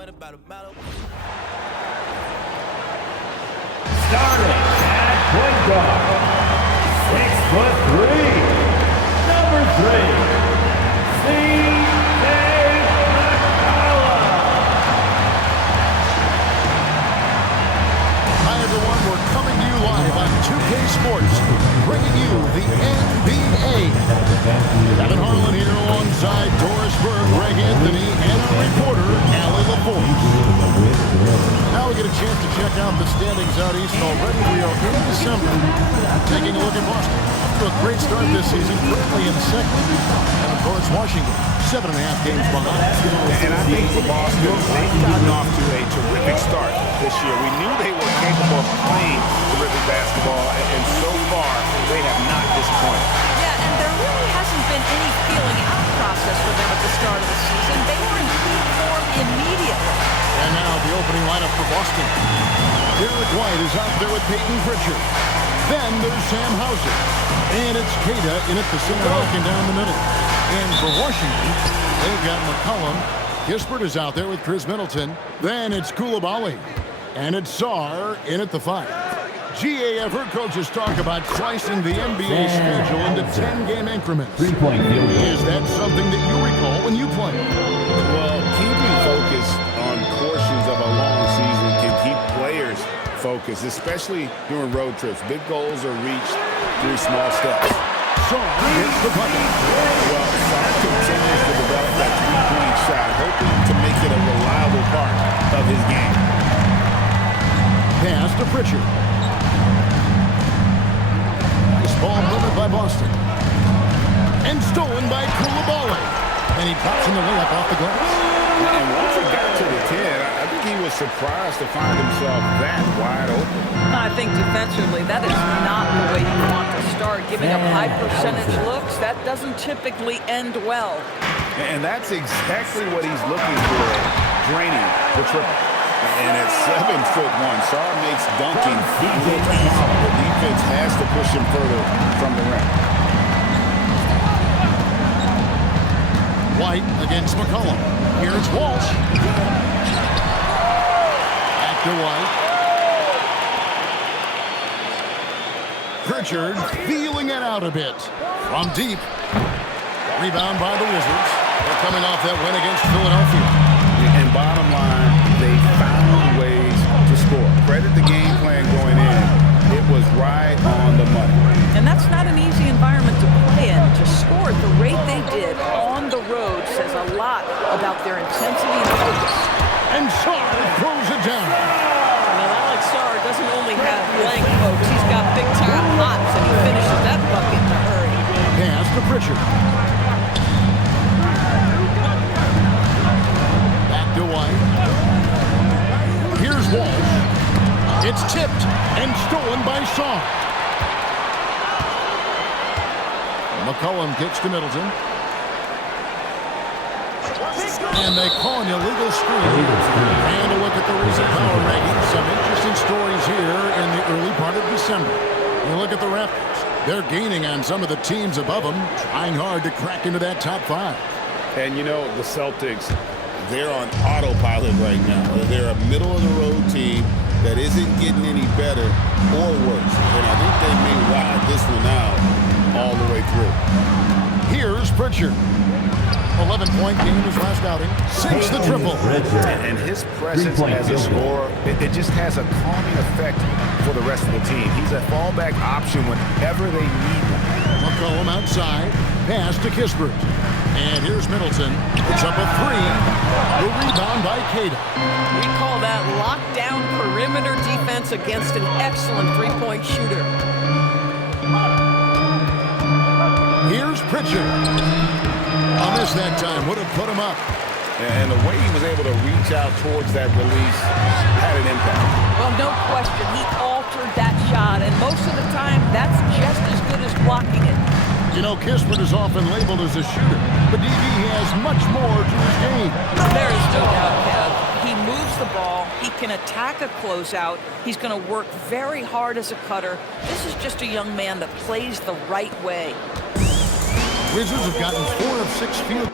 Starting at point guard, 6'3", number 3, C.J. McCollum. Hi everyone, we're coming to you live on 2K Sports, bringing you the NBA. Kevin Harlan here alongside Doris Berg, Greg Anthony, and our reporter, Allie LaForce. Now we get a chance to check out the standings out east, and already we are in December. Taking a look at Boston. After a great start this season, currently in second. And of course, Washington, 7.5 games behind. And I think for Boston, they've gotten off to a terrific start this year. We knew they were capable of playing terrific basketball, and so far, they have not disappointed. Yeah, and there really hasn't been any feeling out process for them at the start of the season. They were in peak form immediately. And now the opening lineup for Boston. Derek White is out there with Peyton Pritchard. Then there's Sam Hauser. And it's Queta in at the center arc and down the middle. And for Washington, they've got McCollum. Kispert is out there with Chris Middleton. Then it's Coulibaly. And it's Sarr in at the 5. GAF heard coaches talk about slicing the NBA schedule into 10-game increments. Three-point field goal. Is that something that you recall when you played? Well, keeping focus on portions of a long season can keep players focused, especially during road trips. Big goals are reached through small steps. Sarr hits the bucket. Well, Sarr continues to develop that three-point shot, hoping to make it a reliable part of his game. Pass to Pritchard. Nice ball movement by Boston. And stolen by Coulibaly. And he pops in the layup off the glass. And once he got to the 10, I think he was surprised to find himself that wide open. I think defensively, that is not the way you want to start. Giving up high percentage looks, that doesn't typically end well. And that's exactly what he's looking for, draining the triple. And at 7'1", Sarr makes dunking easy. The defense has to push him further from the rim. White against McCollum. Here's Walsh. Back to White. Pritchard feeling it out a bit. From deep. Rebound by the Wizards. They're coming off that win against Philadelphia. And bottom line, they found ways to score. Credit the game plan going in. It was right on the money. And that's not an easy environment to play in. To score at the rate they did on the road says a lot about their intensity and focus. And Sarr throws it down. Now, Alex Sarr doesn't only have length, folks. He's got big-time hops, and he finishes that bucket in a hurry. Pass to Pritchard. Back to White. Here's Walsh. It's tipped and stolen by Sarr. McCollum kicks to Middleton. And they call an illegal screen. And a look at the recent power rankings. Some interesting stories here in the early part of December. You look at the Raptors. They're gaining on some of the teams above them, trying hard to crack into that top 5. And you know, the Celtics, they're on autopilot right now. They're a middle-of-the-road team that isn't getting any better or worse. And I think they may ride this one out all the way through. Here's Pritchard. 11-point game his last outing. Sinks the triple. And his presence as a scorer, it just has a calming effect for the rest of the team. He's a fallback option whenever they need him. McCollum outside. Pass to Kispert. And here's Middleton. It's up a 3. The rebound by Queta. We call that lockdown perimeter defense against an excellent three-point shooter. Here's Pritchard. A miss that time. Would have put him up. And the way he was able to reach out towards that release had an impact. Well, no question. He altered that shot, and most of the time, that's just as good as blocking it. You know, Kispert is often labeled as a shooter, but DB has much more to his game. There is no doubt, Kev. He moves the ball. He can attack a closeout. He's going to work very hard as a cutter. This is just a young man that plays the right way. Wizards have gotten 4 of 6 field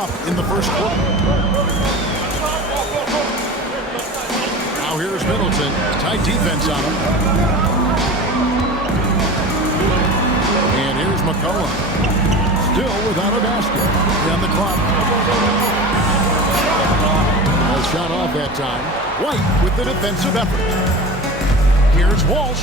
top in the first quarter. Now here's Middleton. Tight defense on him. And here's McCollum. Still without a basket. On the clock. A shot off that time. White with the defensive effort. Here's Walsh.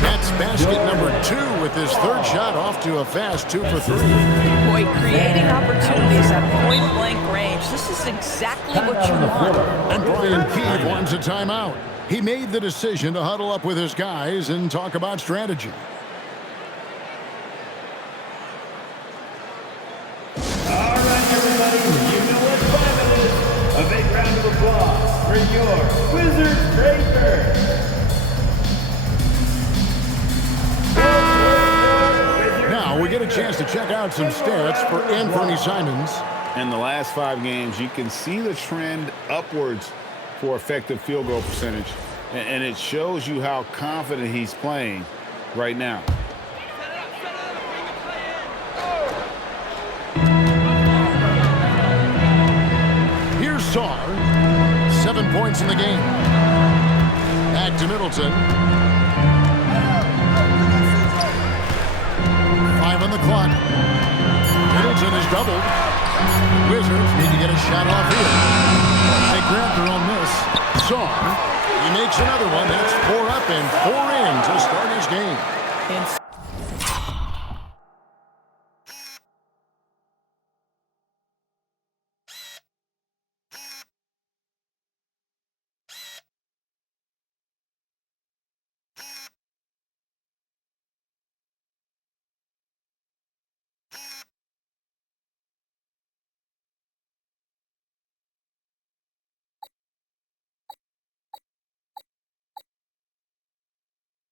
That's basket number 2 with his third shot off to a fast 2 for 3. Boy, creating opportunities at point-blank range. This is exactly what you want. And Brian Keefe wants a timeout. He made the decision to huddle up with his guys and talk about strategy. All right, everybody, you know what time it is. A big round of applause for your Wizards Breaker. Now we get a chance to check out some stats for Anthony Simons. In the last 5 games, you can see the trend upwards for effective field goal percentage. And it shows you how confident he's playing right now. Here's Sarr. 7 points in the game. Back to Middleton. 5 on the clock. Middleton is doubled. Wizards need to get a shot off here. They grab their own miss. Sarr. He makes another one. That's 4 up and 4 in to start his game.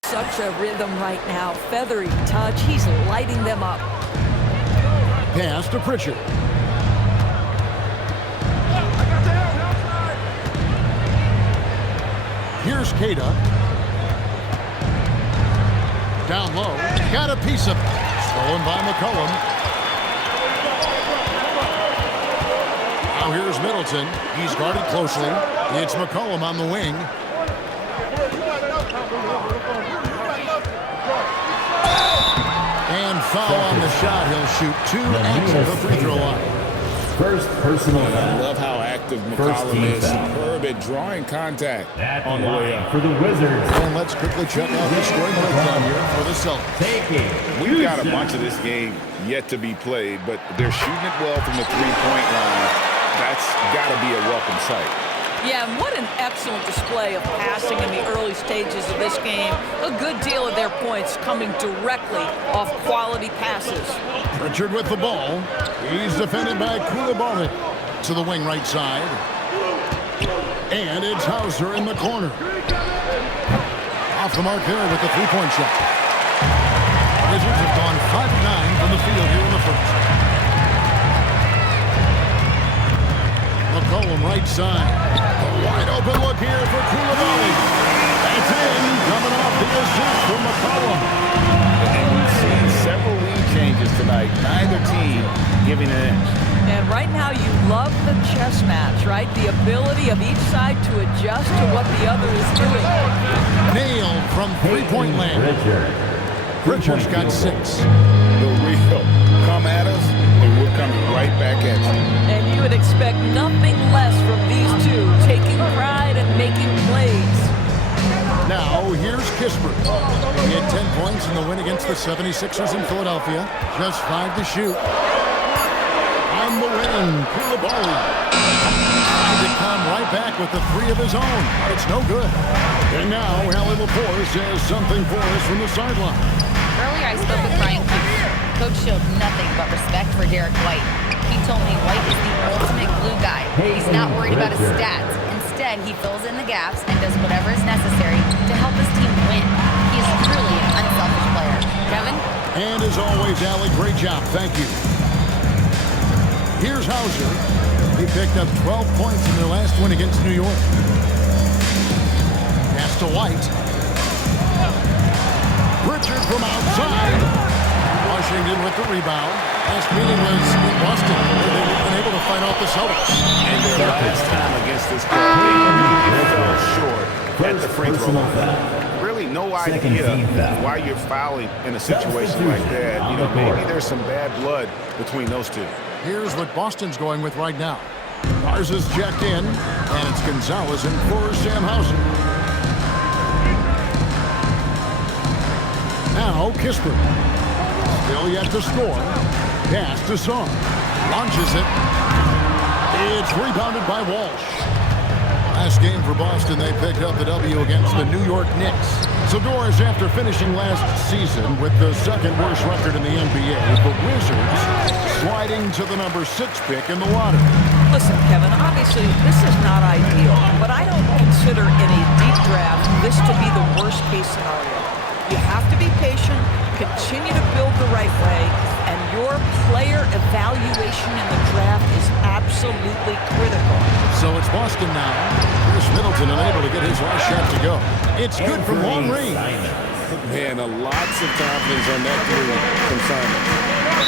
Such a rhythm right now. Feathery touch. He's lighting them up. Pass to Pritchard. Here's Queta. Down low. Got a piece of it. Stolen by McCollum. Now here's Middleton. He's guarded closely. It's McCollum on the wing. And foul on the shot. He'll shoot 2 at the free throw line. First personal I foul. love how active First McCollum team is. foul. Superb at drawing contact At on the way up. for the Wizards. And let's quickly check out the scoring breakdown here for the Celtics. Taking We've got a bunch of this game yet to be played, but they're shooting it well from the three-point line. That's got to be a welcome sight. Yeah, and what an excellent display of passing in the early stages of this game. A good deal of their points coming directly off quality passes. Pritchard with the ball. He's defended by Koulibaly to the wing right side. And it's Hauser in the corner. Off the mark there with the three-point shot. Wizards have gone 5-9 from the field here in the first. McCollum right side. A wide open look here for Koulibaly. That's in. Coming off the assist from McCollum. And we've seen several lead changes tonight. Neither team giving an inch. And right now you love the chess match, right? The ability of each side to adjust to what the other is doing. Nailed from three-point land. Pritchard's got 6. The real come at us, and we're coming right back at you. And you would expect nothing less from these two, taking pride and making plays. Now, here's Kispert. He had 10 points in the win against the 76ers in Philadelphia. Just 5 to shoot. On the wing, Koulibaly. Tried to come right back with the 3 of his own. It's no good. And now, Allie LaForce has something for us from the sideline. Earlier, I spoke with Brian Keefe. Coach showed nothing but respect for Derek White. He told me White is the ultimate glue guy. He's not worried about his stats. Instead, he fills in the gaps and does whatever is necessary to help his team win. He is truly an unselfish player. Kevin? And as always, Allie, great job. Thank you. Here's Hauser. He picked up 12 points in their last win against New York. Pass to White. Pritchard from outside. A Washington with the rebound. Last meeting was in Boston, where they were unable to fight off the Celtics. And their last time against this club, they fell short at the free throw line. Really no idea why you're fouling in a situation like that. You know, maybe there's some bad blood between those two. Here's what Boston's going with right now. Garza's checked in, and it's Gonzalez in for Sam Hauser. Now Kispert. Still yet to score. Pass to Sarr. Launches it. It's rebounded by Walsh. Last game for Boston, they picked up the W against the New York Knicks. So Doris, after finishing last season with the second worst record in the NBA, the Wizards sliding to the number 6 pick in the lottery. Listen, Kevin, obviously this is not ideal, but I don't consider in a deep draft this to be the worst case scenario. You have to be patient, continue to build the right way, and your player evaluation in the draft is absolutely critical. So it's Boston now. Chris Middleton unable to get his last shot to go. It's good from long range. Man, lots of confidence on that three from Simon.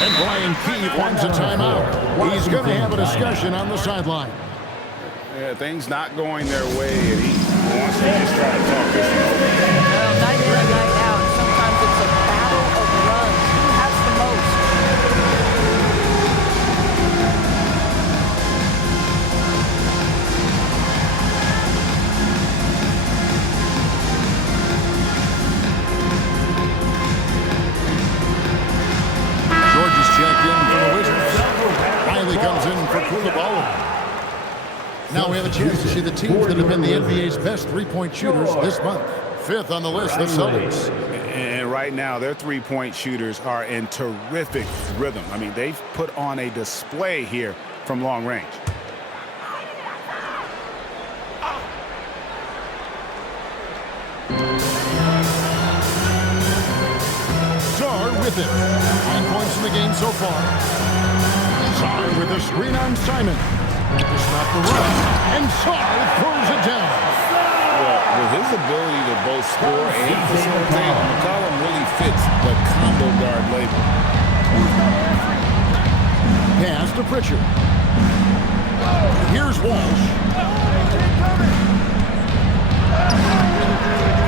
And Brian Keefe wants a timeout. He's going to have a discussion on the sideline. Yeah, things not going their way, and he wants to just try to talk this over. Well, night in and night out, sometimes it's a battle of runs. Who has the most? George is checked in for the Wizards. Riley comes in for Koulibaly. Now we have a chance to see the teams that have been the NBA's best three-point shooters this month. 5th on the list, the Celtics. And right now, their three-point shooters are in terrific rhythm. I mean, they've put on a display here from long range. Sarr with it. 9 points in the game so far. Sarr with a screen on Simon. To stop the run. And Sarr throws it down. Well, with his ability to both score and facilitate, McCollum really fits the combo guard label. Pass to Pritchard. Here's Walsh.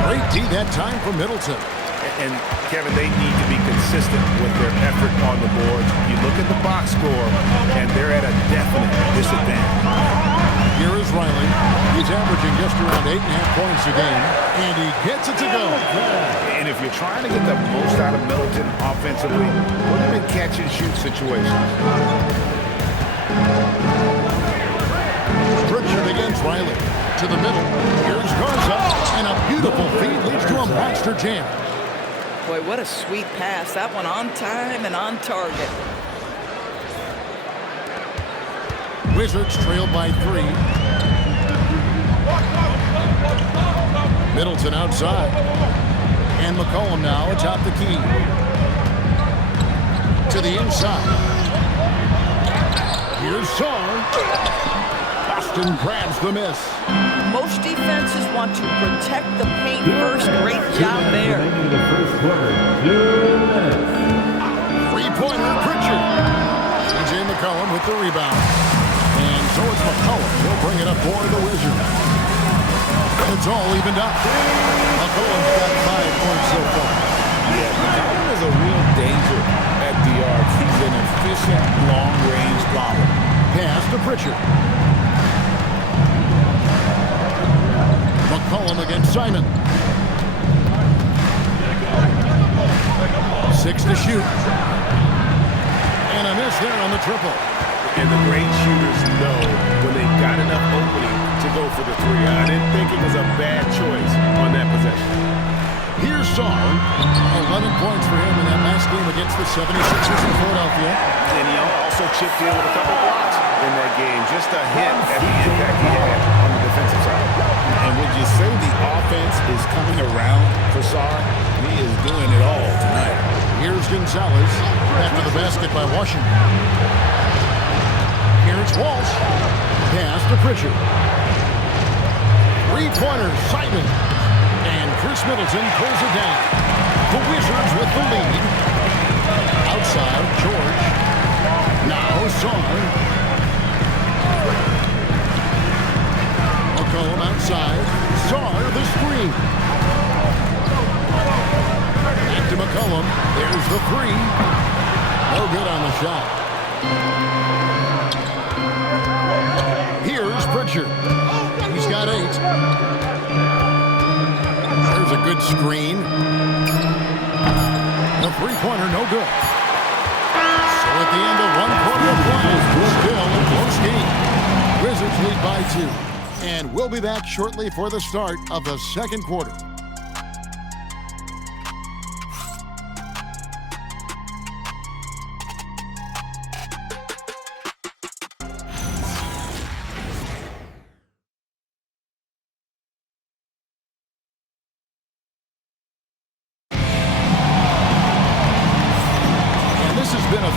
Great D that time for Middleton. And, Kevin, they need to be consistent with their effort on the board. You look at the box score, and they're at a definite disadvantage. Here is Riley. He's averaging just around 8.5 points a game, and he gets it to go. And if you're trying to get the most out of Middleton offensively, put him in catch-and-shoot situations. Pritchard against Riley. To the middle. Here's Garza, and a beautiful feed leads to a monster jam. Boy, what a sweet pass. That one on time and on target. Wizards trailed by 3. Middleton outside. And McCollum now atop the key. To the inside. Here's Sarr. Boston grabs the miss. Most defenses want to protect the paint first. Great job there. Three-pointer, Pritchard. C.J. McCollum with the rebound. And so it's McCollum. He'll bring it up for the Wizards. It's all evened up. McCollum's got 5 points so far. Yeah, McCollum is a real danger at the arc. He's an efficient, long-range bomber. Pass to Pritchard. McCollum against Simon. 6 to shoot. And a miss there on the triple. And the great shooters know when they've got enough opening to go for the three. I didn't think it was a bad choice on that possession. Here's Sarr. 11 points for him in that last game against the 76ers in Philadelphia. And he also chipped in with a couple blocks in that game. Just a hint at the impact he had on the defensive side. And would you say the offense is coming around for Sarr? He is doing it all tonight. Here's Gonzalez after the basket by Washington. Here's Walsh. Pass to Pritchard. Three-pointer, Simon. And Chris Middleton pulls it down. The Wizards with the lead. outside. George. Now Saar. McCollum outside. Saar the screen. Back to McCollum. There's the three. No good on the shot. Here's Pritchard. He's got 8. There's a good screen. The three-pointer, no good. So at the end of 1 quarter of play, still a close game. Wizards lead by 2. And we'll be back shortly for the start of the second quarter.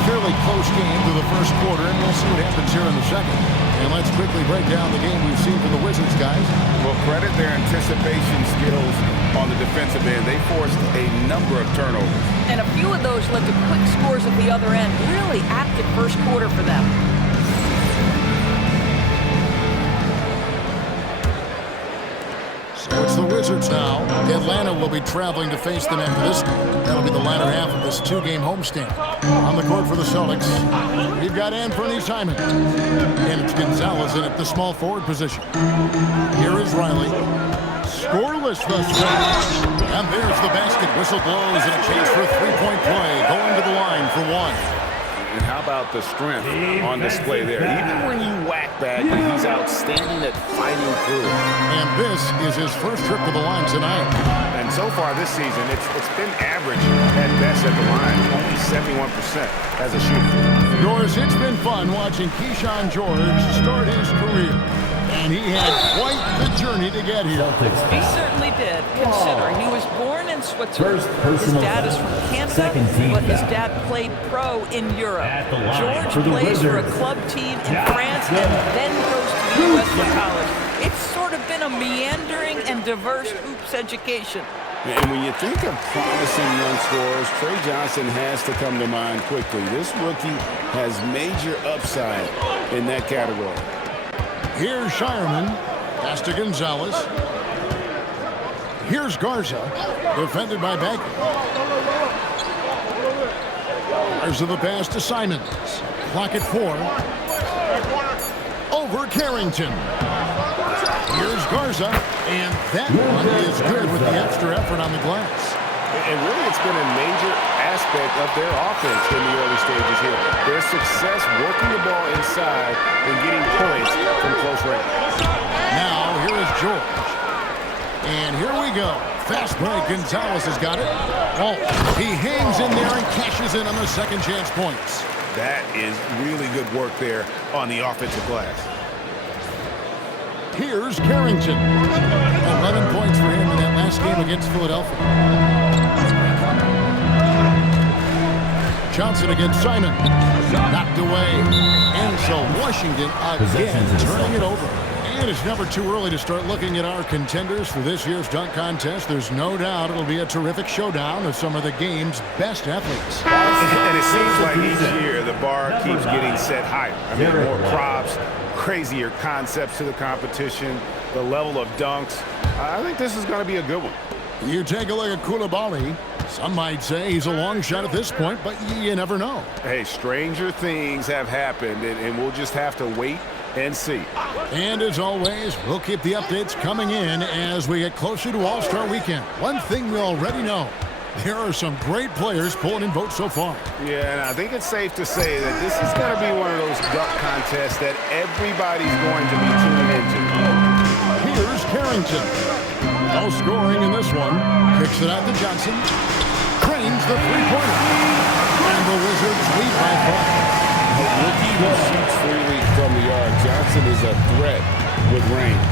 Fairly close game through the first quarter, and we'll see what happens here in the second. And let's quickly break down the game we've seen from the Wizards, guys. Well, credit their anticipation skills on the defensive end. They forced a number of turnovers. And a few of those led to quick scores at the other end. Really active first quarter for them. So it's the Wizards now. Atlanta will be traveling to face them after this. That'll be the latter half of this 2-game homestand. On the court for the Celtics, we've got Anthony Simon. And it's Gonzalez in at the small forward position. Here is Riley. Scoreless thus far. And there's the basket. Whistle blows and a chance for a three-point play. Going to the line for 1. And how about the strength on display there? Even when you whack back, he's outstanding at fighting through it. And this is his first trip to the line tonight. And so far this season, it's been average at best at the line. Only 71% as a shooter. Doris, it's been fun watching Keyshawn George start his career. And he had quite the journey to get here. He certainly did, considering he was born in Switzerland. His dad is from Canada, but his dad played pro in Europe. George plays for a club team in France and then goes to the U.S. for college. It's sort of been a meandering and diverse hoops education. And when you think of promising young scorers, Trey Johnson has to come to mind quickly. This rookie has major upside in that category. Here's Shireman. Pass to Gonzalez. Here's Garza. Defended by Bagley. Garza the pass to Simons. Clock at 4. Over Carrington. Here's Garza. And that one is good with the extra effort on the glass. And really, it's been a major aspect of their offense in the early stages here. Their success working the ball inside and getting points from close range. Now, here is George. And here we go. Fast break. Gonzalez has got it. Oh, he hangs in there and cashes in on the second chance points. That is really good work there on the offensive glass. Here's Carrington. 11 points for him in that last game against Philadelphia. Johnson against Simon. Knocked away. And so Washington again turning it over. And it's never too early to start looking at our contenders for this year's dunk contest. There's no doubt it'll be a terrific showdown of some of the game's best athletes. And it seems like each year the bar keeps getting set higher. I mean, more props, crazier concepts to the competition, the level of dunks. I think this is going to be a good one. You take a look at Coulibaly. Some might say he's a long shot at this point, but you never know. Hey, stranger things have happened, and we'll just have to wait and see. And as always, we'll keep the updates coming in as we get closer to All-Star Weekend. One thing we already know, there are some great players pulling in votes so far. Yeah, and I think it's safe to say that this is going to be one of those dunk contests that everybody's going to be tuning into. Here's Carrington. No scoring in this one. Kicks it out to Johnson. Cranes the three-pointer. And the Wizards lead by 5. A rookie who shoots freely from the arc. Johnson is a threat with range.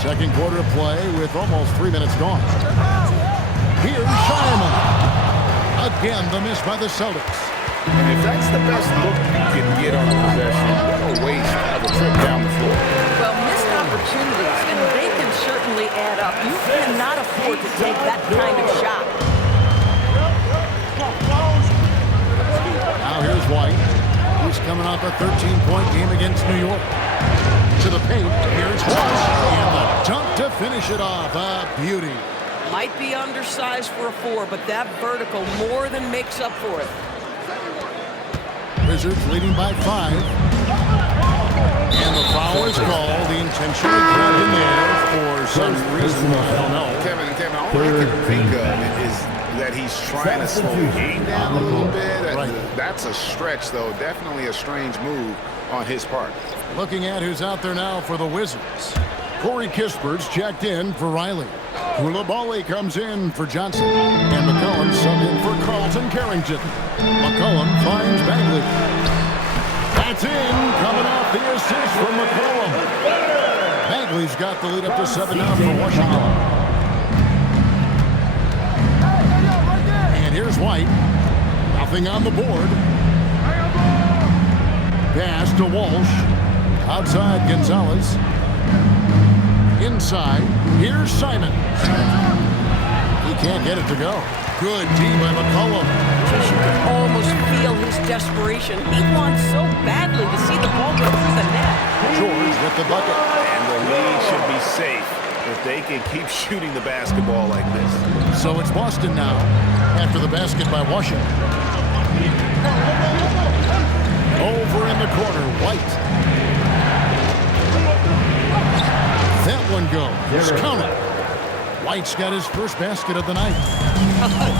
Second quarter of play with almost 3 minutes gone. Here's Shireman. Again, the miss by the Celtics. And if that's the best look you can get on a possession, what a waste of a trip down the floor. Well, missed opportunities, and they can certainly add up. You cannot afford to take that kind of shot. coming off a 13-point game against New York. To the paint, here's Walsh, and the dunk to finish it off. A beauty. Might be undersized for a 4, but that vertical more than makes up for it. Wizards leading by 5. And the foul is called. He intentionally grabbed in there for some reason. I don't know. Kevin, all I can think of is that he's trying to slow the game down a little bit. Right. That's a stretch, though. Definitely a strange move on his part. Looking at who's out there now for the Wizards. Corey Kispert's checked in for Riley. Coulibaly comes in for Johnson. And McCollum sub in for Carlton Carrington. McCollum finds Bagley. That's in, coming off the assist from McCollum. Bagley's got the lead up to 7 now for Washington. And here's White. Nothing on the board. Pass to Walsh. Outside Gonzalez. Inside. Here's Simon. He can't get it to go. Good D by McCollum. Just, you can almost feel his desperation. He wants so badly to see the ball go through the net. George with the bucket. And the lead should be safe if they can keep shooting the basketball like this. So it's Boston now after the basket by Washington. Over in the corner, White. That one goes. Count it. White's got his first basket of the night.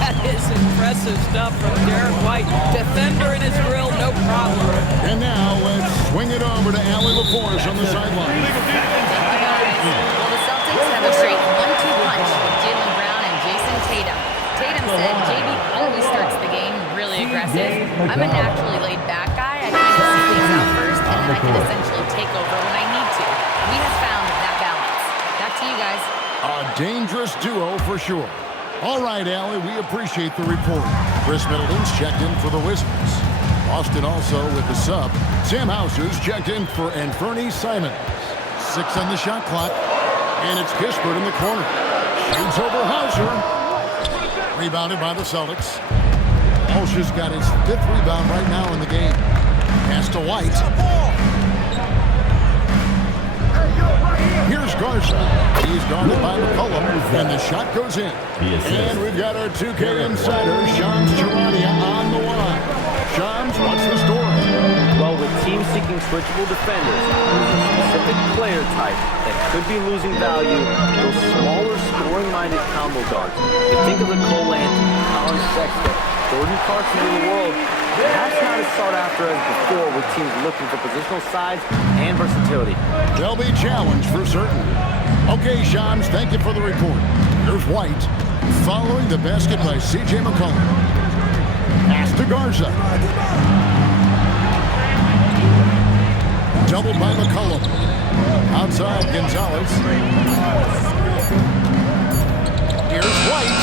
That is impressive stuff from Derek White. Defender in his grill, no problem. And now let's swing it over to Allie LaForce on the sideline. Well, the Celtics have a straight 1-2 punch with Jaylen Brown and Jason Tatum. Tatum said JB always starts the game really aggressive. I'm a naturally laid-back guy. I kind of see things out first, and then I can essentially take over when I need to. We have found that balance. Back to you guys. A dangerous duo for sure. All right, Allie, we appreciate the report. Chris Middleton's checked in for the Wizards. Austin also with the sub. Sam Hauser's checked in for Anfernee Simons. 6 on the shot clock. And it's Kispert in the corner. Shoots over Hauser. Rebounded by the Celtics. Walsh has got his 5th rebound right now in the game. Pass to White. Here's Garza. He's guarded by McCollum, and the shot goes in. And we've got our 2K insider, Shams Charania, on the line. Shams, what's the story? Well, with teams seeking switchable defenders, there's a specific player type that could be losing value, those smaller scoring-minded combo guards. You think of the Cole Anthony, Colin Sexton, Jordan Clarkson in the world. That's not as sought after as before with teams looking for positional size and versatility. They'll be challenged for certain. Okay, Shams, thank you for the report. Here's White, following the basket by C.J. McCollum. Pass to Garza. Doubled by McCollum. Outside Gonzalez. Here's White.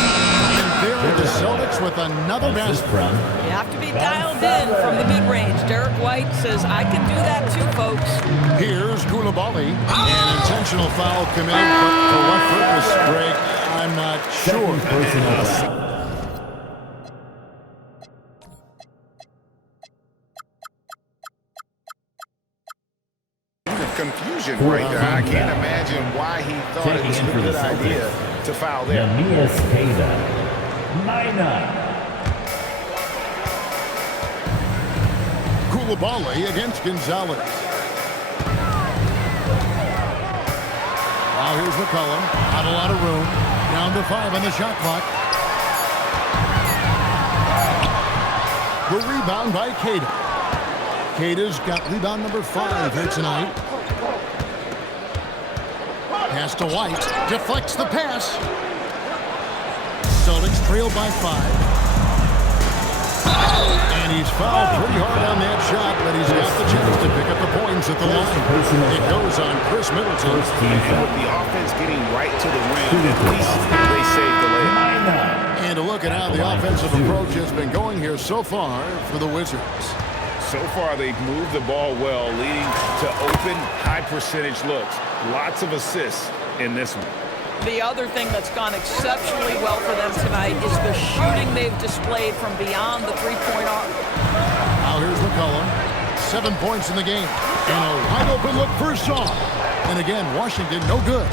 And there are the Celtics with another basket. You have to be dialed in from the mid-range. Derek White says, I can do that too, folks. Here's Coulibaly. An intentional foul committed, but for what purpose, Greg? I'm not sure. Confusion right there. I can't imagine why he thought it was a good idea to foul there. Neemias Queta. 9-9. Coulibaly against Gonzalez. Now here's McCollum. Not a lot of room. Down to 5 on the shot clock. The rebound by Queta. Queta's got rebound number 5 here tonight. Pass to White. Deflects the pass. Celtics trailed by 5. And he's fouled pretty hard on that shot, but he's got the chance to pick up the points at the line. It goes on Chris Middleton. And with the offense getting right to the rim, at least they saved the layup. And a look at how the offensive approach has been going here so far for the Wizards. So far, they've moved the ball well, leading to open, high-percentage looks. Lots of assists in this one. The other thing that's gone exceptionally well for them tonight is the shooting they've displayed from beyond the three-point arc. Now here's McCollum. 7 points in the game. And a wide open look for Shaw. And again, Washington no good.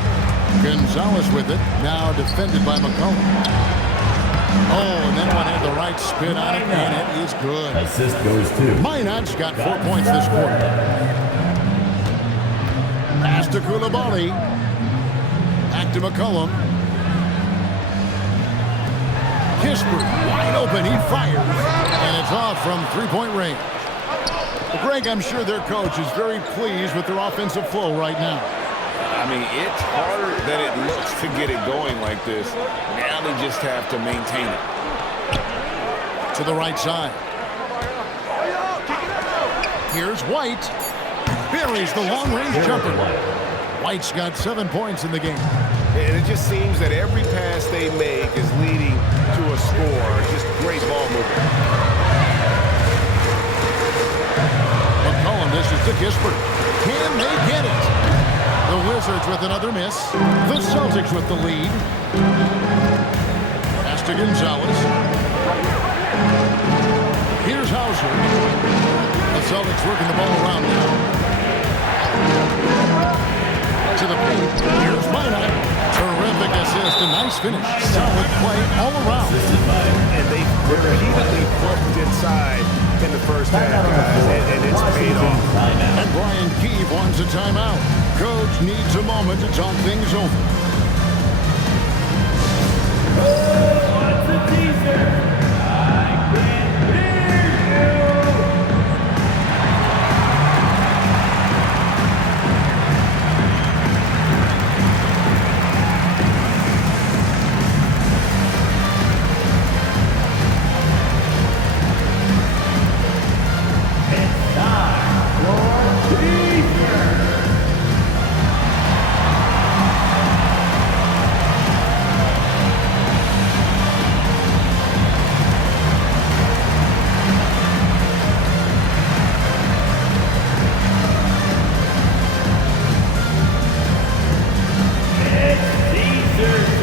Gonzalez with it. Now defended by McCollum. Oh, and then one had the right spin on it, and it is good. Assist goes to Minot's got 4 points this quarter. Pass to Koulibaly. Back to McCollum. Kispert wide open. He fires. And it's off from three-point range. Well, Greg, I'm sure their coach is very pleased with their offensive flow right now. I mean, it's harder than it looks to get it going like this. Now they just have to maintain it. To the right side. Here's White. Buries the long-range jumper. White's got 7 points in the game. And it just seems that every pass they make is leading to a score. Just great ball movement. McCollum dishes to Kispert. Can they get it? The Wizards with another miss. The Celtics with the lead. Pass to Gonzalez. Here's Hauser. The Celtics working the ball around now. To the paint. Here's Minot. Terrific assist. A nice finish. Solid play all around. And they repeatedly pushed inside in the first half, guys, and it's paid off. And Brian Keefe wants a timeout. Coach needs a moment to talk things over. Oh, what's a teaser? I can't hear you. It's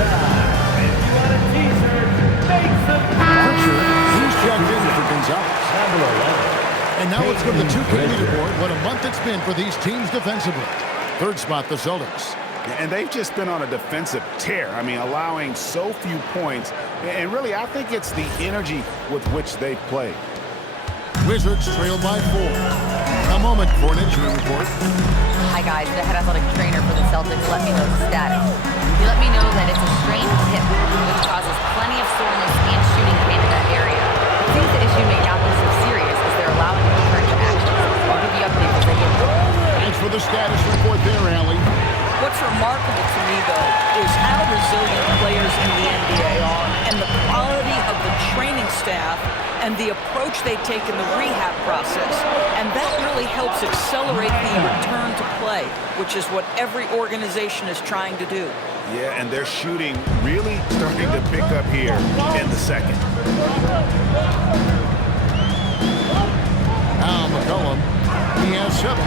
time for teaser. And now let's go to the 2K leaderboard. What a month it's been for these teams defensively. Third spot, the Celtics. And they've just been on a defensive tear. I mean, allowing so few points. And really, I think it's the energy with which they play. Wizards trailed by 4. A moment for an injury report. Hi guys, the head athletic trainer for the Celtics let me know the status. He let me know that it's a strained hip, which causes plenty of soreness and shooting pain in that area. I think the issue may not be so serious as they're allowing him to return to action. I'll give you updates as they get going. Thanks for the status report there, Allie. What's remarkable to me, though, is how resilient players in the NBA are and the quality of the training staff and the approach they take in the rehab process. And that really helps accelerate the return to play, which is what every organization is trying to do. Yeah, and their shooting really starting to pick up here in the second. Now McCollum, he has 7.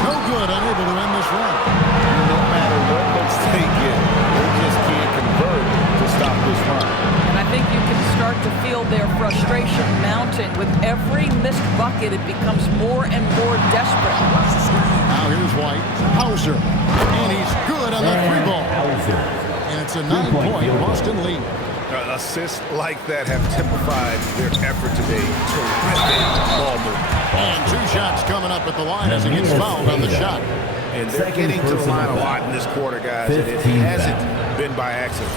No good, unable to end this run. No matter what looks they get, they just can't convert to stop this run. And I think you can start to feel their frustration mounting. With every missed bucket, it becomes more and more desperate. Now here's White. Hauser. And he's good on the 3 ball. And it's a 9-point Boston lead. Assists like that have typified their effort today. Terrific ball movement. And 2 shots coming up at the line as he gets fouled on the shot. And they're getting to the line a lot in this quarter, guys, and it hasn't been by accident.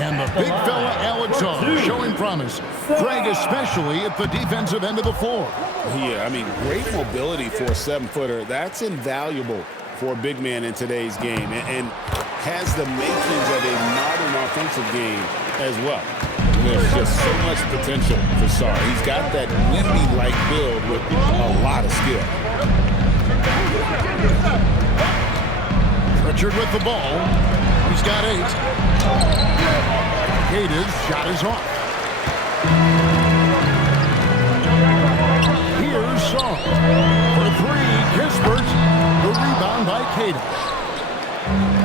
And the big fella, Alexander, showing promise. Greg, especially at the defensive end of the floor. Yeah, I mean, great mobility for a 7-footer. That's invaluable for a big man in today's game and has the makings of a modern offensive game as well. There's just so much potential for Sarr. He's got that Wemby-like build with a lot of skill. Pritchard with the ball. He's got 8. Gator's shot is off. Here's Sarr. For 3, Kispert. The rebound by Cater.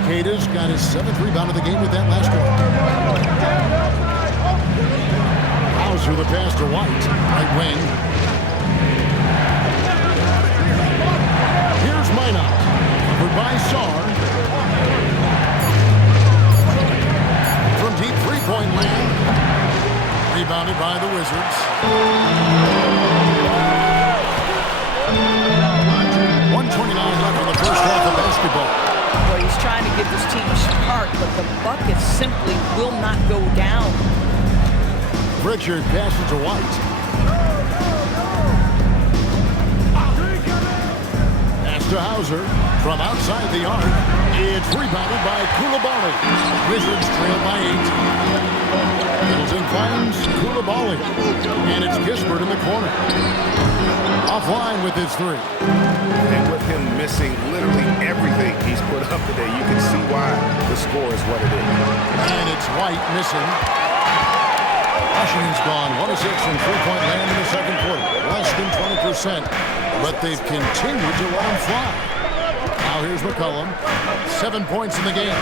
Cater's got his 7th rebound of the game with that last one. Hauser the pass to White. Right wing. Here's Minot. Covered by Sarr. From deep three-point land. Rebounded by the Wizards. 1:29 left in the first half of basketball. Well, he's trying to give this team a spark, but the bucket simply will not go down. Pritchard passes to White. Pass to Hauser from outside the arc. It's rebounded by Coulibaly. Wizards trail by 8. Middleton finds Coulibaly. And it's Kispert in the corner. Offline with his 3. And with him missing literally everything he's put up today, you can see why the score is what it is. And it's White missing. Washington's gone 1 of 6 from three-point land in the second quarter. Less than 20%, but they've continued to let him fly. Now here's McCollum. 7 points in the game.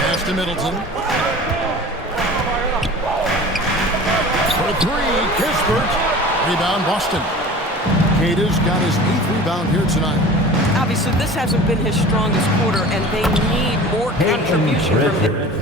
Pass to Middleton. For 3, Kispert. Rebound, Boston. Cada's got his 8th rebound here tonight. Obviously, this hasn't been his strongest quarter, and they need more contribution from him.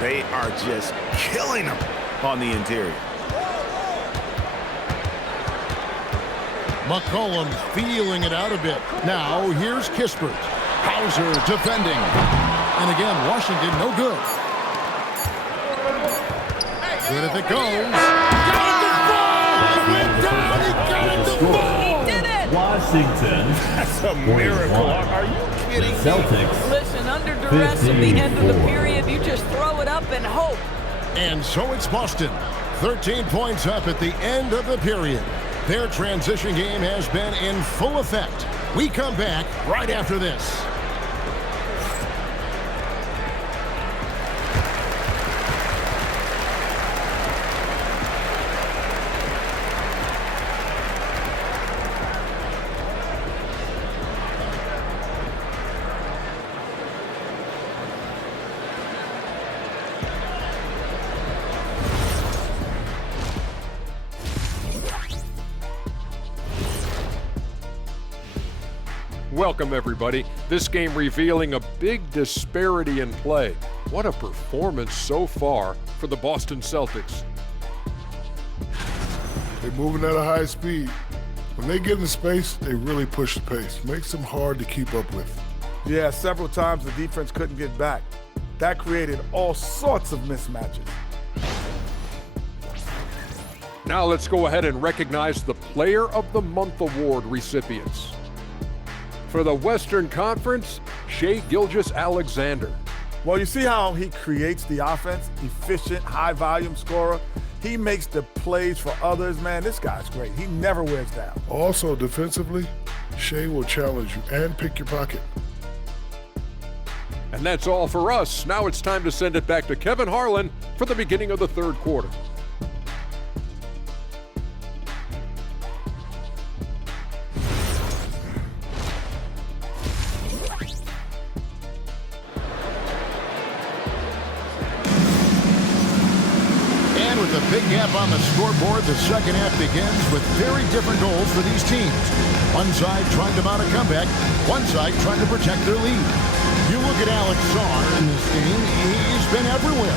They are just killing them on the interior. McCollum feeling it out a bit. Now here's Kispert. Hauser defending. And again, Washington no good. Good if it goes. He did it! Washington. That's a miracle. Are you kidding me? Celtics. Listen, under duress at the end of the period, you just throw it up and hope. And so it's Boston. 13 points up at the end of the period. Their transition game has been in full effect. We come back right after this. Welcome, everybody. This game revealing a big disparity in play. What a performance so far for the Boston Celtics. They're moving at a high speed. When they get in space, they really push the pace. Makes them hard to keep up with. Yeah, several times the defense couldn't get back. That created all sorts of mismatches. Now let's go ahead and recognize the Player of the Month Award recipients. For the Western Conference, Shai Gilgeous-Alexander. Well, you see how he creates the offense? Efficient, high-volume scorer. He makes the plays for others. Man, this guy's great. He never wears down. Also, defensively, Shai will challenge you and pick your pocket. And that's all for us. Now it's time to send it back to Kevin Harlan for the beginning of the third quarter. With a big gap on the scoreboard, the second half begins with very different goals for these teams. One side trying to mount a comeback, one side trying to protect their lead. You look at Alex Sarr in this game, he's been everywhere.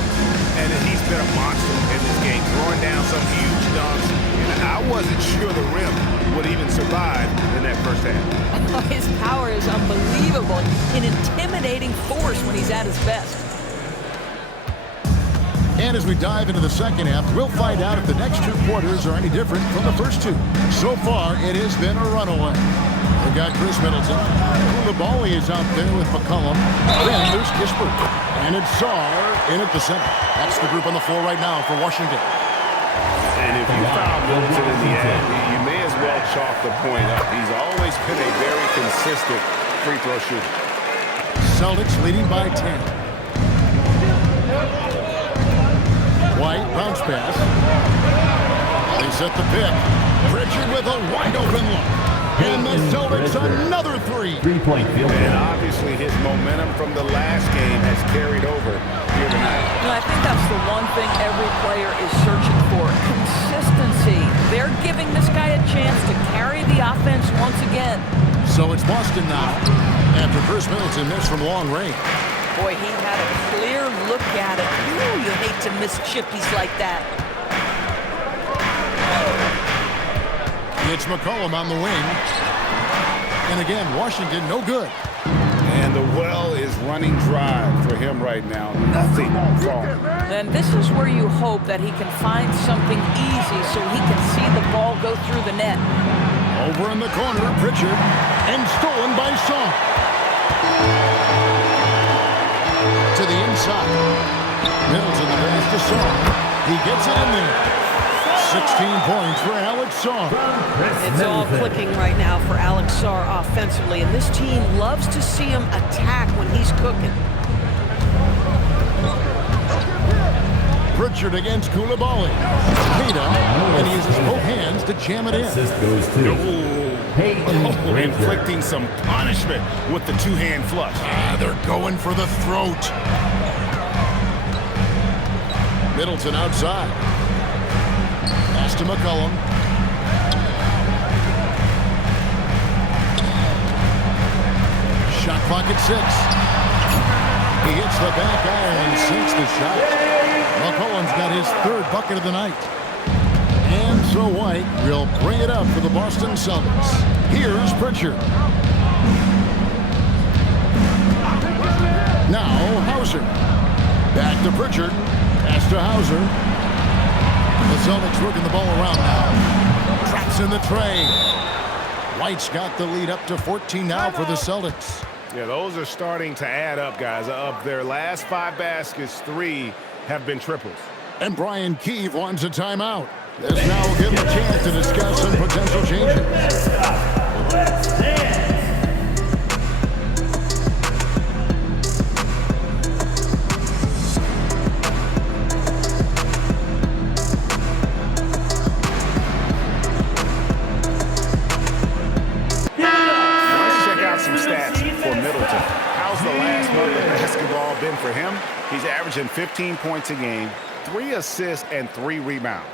And he's been a monster in this game, throwing down some huge dunks. And I wasn't sure the rim would even survive in that first half. His power is unbelievable, an intimidating force when he's at his best. And as we dive into the second half, we'll find out if the next 2 quarters are any different from the first 2. So far, it has been a runaway. They've got Chris Middleton. Coulibaly is out there with McCollum. Then there's Kispert. And it's Sarr in at the center. That's the group on the floor right now for Washington. And if you foul Middleton in the end, you may as well chalk the point up. He's always been a very consistent free throw shooter. Celtics leading by 10. White, bounce pass. They set the pick. Pritchard with a wide open look. And the Celtics another three. Three-point field goal. And obviously his momentum from the last game has carried over here tonight. I think that's the one thing every player is searching for. Consistency. They're giving this guy a chance to carry the offense once again. So it's Boston now. After Chris Middleton missed from long range. Boy, he had a clear look at it. Ooh, you hate to miss chippies like that. It's McCollum on the wing. And again, Washington no good. And the well is running dry for him right now. Nothing falling. And this is where you hope that he can find something easy so he can see the ball go through the net. Over in the corner, Pritchard. And stolen by Song. To the inside. Middleton the pass to Song. He gets it in there. 16 points for Alex Sarr. It's all clicking right now for Alex Sarr offensively, and this team loves to see him attack when he's cooking. Pritchard against Koulibaly. Peta, and he uses both hands to jam it in. Assist goes to Peyton Inflicting some punishment with the two-hand flush. They're going for the throat. Middleton outside. Pass to McCollum. Shot clock at 6. He hits the back iron and sinks the shot. McCollum's got his third bucket of the night. And so White will bring it up for the Boston Celtics. Here's Pritchard. Now Hauser. Back to Pritchard. Pass to Hauser. The Celtics working the ball around now. Traps in the tray. White's got the lead up to 14 now for the Celtics. Yeah, those are starting to add up, guys. Of their last 5 baskets, 3 have been triples. And Brian Keefe wants a timeout. This now will give him a chance to discuss some potential changes. Let's dance. Been for him, he's averaging 15 points a game, 3 assists, and 3 rebounds.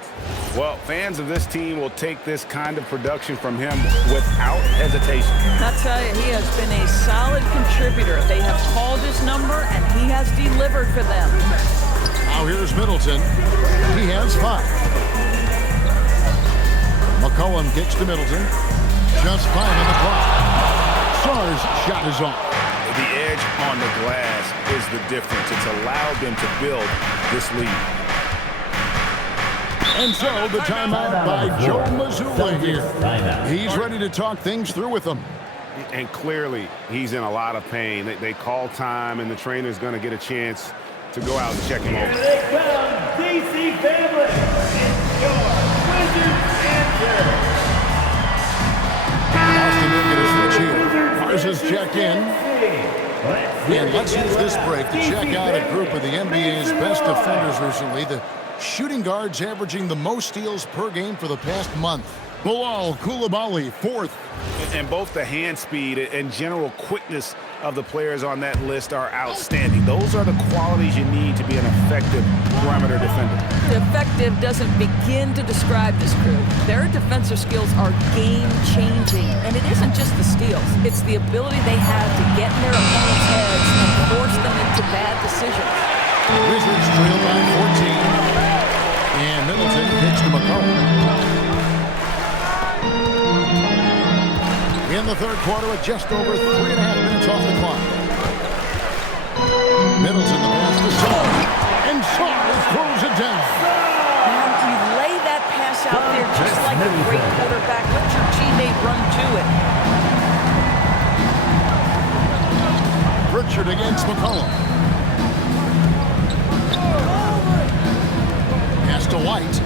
Well, fans of this team will take this kind of production from him without hesitation. I'll tell you, he has been a solid contributor. They have called his number, and he has delivered for them. Now here's Middleton. He has 5. McCollum kicks to Middleton. Just 5 on the clock. Sarr's shot is off. The edge on the glass is the difference. It's allowed them to build this lead. And so the timeout by Joe Mazzulla here. He's ready to talk things through with them. And clearly, he's in a lot of pain. They call time, and the trainer's going to get a chance to go out and check him over. Here they come, DC family. It's your Wizards answer. Boston will get a switch here. Mars has checked in. And let's use this break to check out a group of the NBA's best defenders recently. The shooting guards averaging the most steals per game for the past month. Bilal Koulibaly, 4th. And both the hand speed and general quickness of the players on that list are outstanding. Those are the qualities you need to be an effective perimeter defender. Effective doesn't begin to describe this crew. Their defensive skills are game-changing. And it isn't just the steals. It's the ability they have to get in their opponent's heads and force them into bad decisions. Wizards trail by 14. And Middleton kicks to McCollum. In the third quarter with just over 3.5 minutes off the clock. Middleton the pass to Sarr. And Sarr throws it down. And you lay that pass out there just like a great quarterback. Let your teammate run to it. Pritchard against McCollum. Pass to White.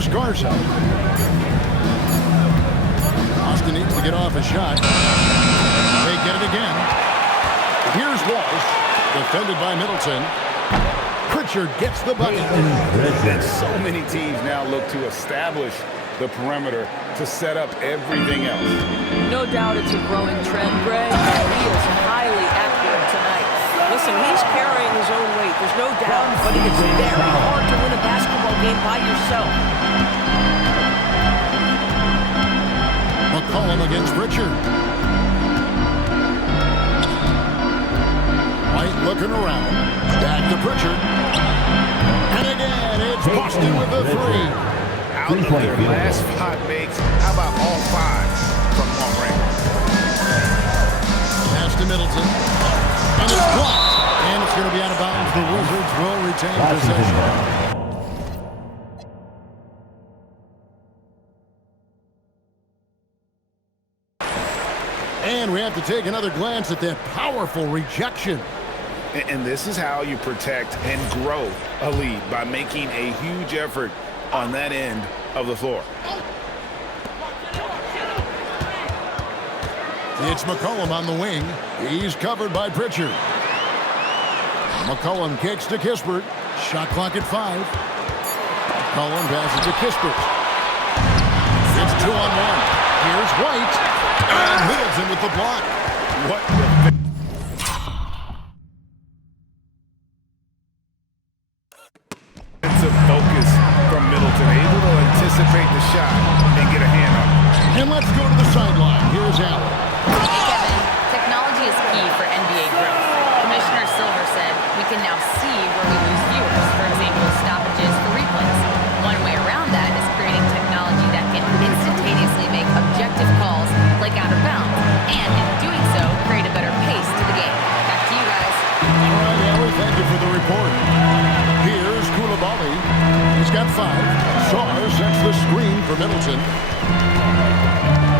Here's Garza. Boston needs to get off a shot. They get it again. Here's Walsh, defended by Middleton. Pritchard gets the bucket. And so many teams now look to establish the perimeter to set up everything else. No doubt it's a growing trend, Greg, and he is highly accurate tonight. Listen, he's carrying his own weight, there's no doubt, but it's very hard to win a basketball game by yourself. McCollum against Pritchard. White looking around. Back to Pritchard. And again, it's Boston with the three. Out of their last 5 makes, how about all 5 from long range? Pass to Middleton. And it's blocked. And it's going to be out of bounds. The Wizards will retain possession. And we have to take another glance at that powerful rejection. And this is how you protect and grow a lead, by making a huge effort on that end of the floor. It's McCollum on the wing. He's covered by Pritchard. McCollum kicks to Kispert. Shot clock at 5. McCollum passes to Kispert. It's 2-on-1. Here's White. And Middleton with the block. What the... focus from Middleton, able to anticipate the shot and get a hand on it. And let's go to the sideline. Here's Allen. Hey, Kevin, technology is key for NBA growth. Commissioner Silver said we can now see where we lose viewers, for example, stoppages for replays. One way around that is creating technology that can instantaneously make objective calls like out of bounds, and in doing so, create a better pace to the game. Back to you guys. All right, Allen, thank you for the report. Here's Coulibaly. He's got 5. Sarr sets the screen for Middleton.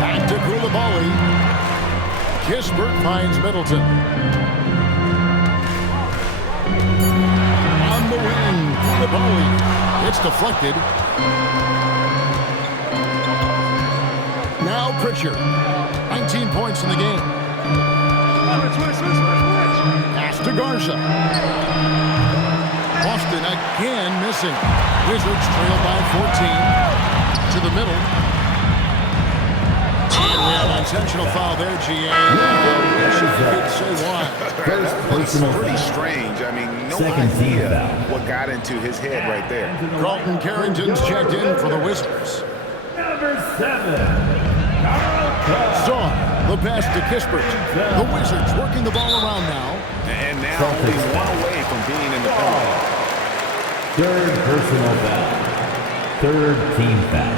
Back to Coulibaly. Kispert finds Middleton. On the wing, Coulibaly. It's deflected. Now Pritchard. 19 points in the game. Pass to Garza. Boston again missing. Wizards trail by 14. To the middle. And we have an intentional foul there, GA. Could say why. It's pretty strange. I mean, no idea what got into his head right there. Carlton Carrington's checked in for the Wizards. Number 7. Sarr, the pass to Kispert. The Wizards working the ball around now. And now only 1 away from being in the penalty. 3rd personal foul. 3rd team foul.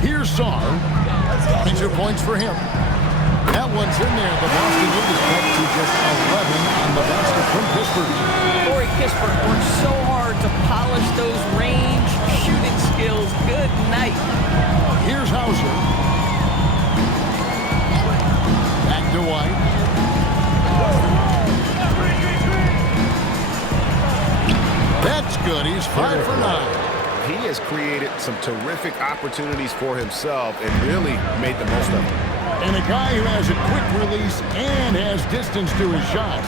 Here's Sarr. 22 points for him. That one's in there. The Boston lead is cut to just 11 on the basket from Kispert. Corey Kispert worked so hard to polish those range shooting skills. Good night. Here's Hauser. Back to White. That's good. He's 5 for 9. He has created some terrific opportunities for himself and really made the most of them. And a guy who has a quick release and has distance to his shots.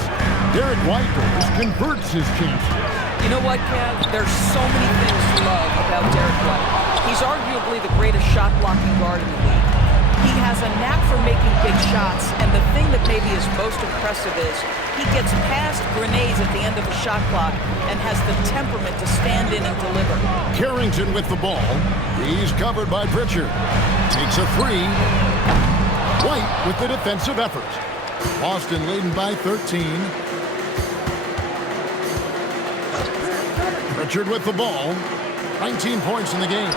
Derek White converts his chances. You know what, Kev? There's so many things to love about Derek White. He's arguably the greatest shot-blocking guard in the league. He has a knack for making big shots, and the thing that maybe is most impressive is he gets past grenades at the end of a shot clock and has the temperament to stand in and deliver. Carrington with the ball. He's covered by Pritchard. Takes a 3. White with the defensive effort. Boston leading by 13. Pritchard with the ball. 19 points in the game.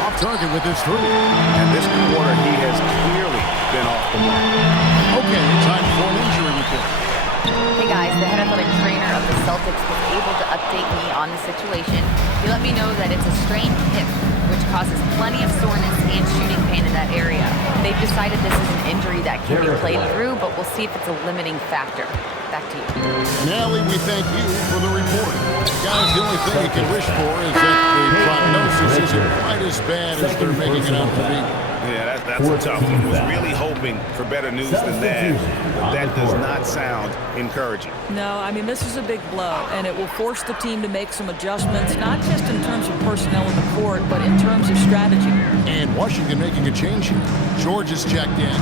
Off target with his 3. And this quarter, he has clearly been off the mark. Okay, time for an injury report. Hey guys, the head athletic trainer of the Celtics was able to update me on the situation. He let me know that it's a strained hip, which causes plenty of soreness and shooting pain in that area. They've decided this is an injury that can be played through, but we'll see if it's a limiting factor. Back to you. And Allie, we thank you for the report. Guys, the only thing you can wish for is that the prognosis isn't quite as bad as they're making it out to be. Yeah, that's a tough one. Was really hoping for better news than that, but that does not sound encouraging. No, I mean, this is a big blow, and it will force the team to make some adjustments, not just in terms of personnel in the court, but in terms of strategy. And Washington making a change here. George is checked in.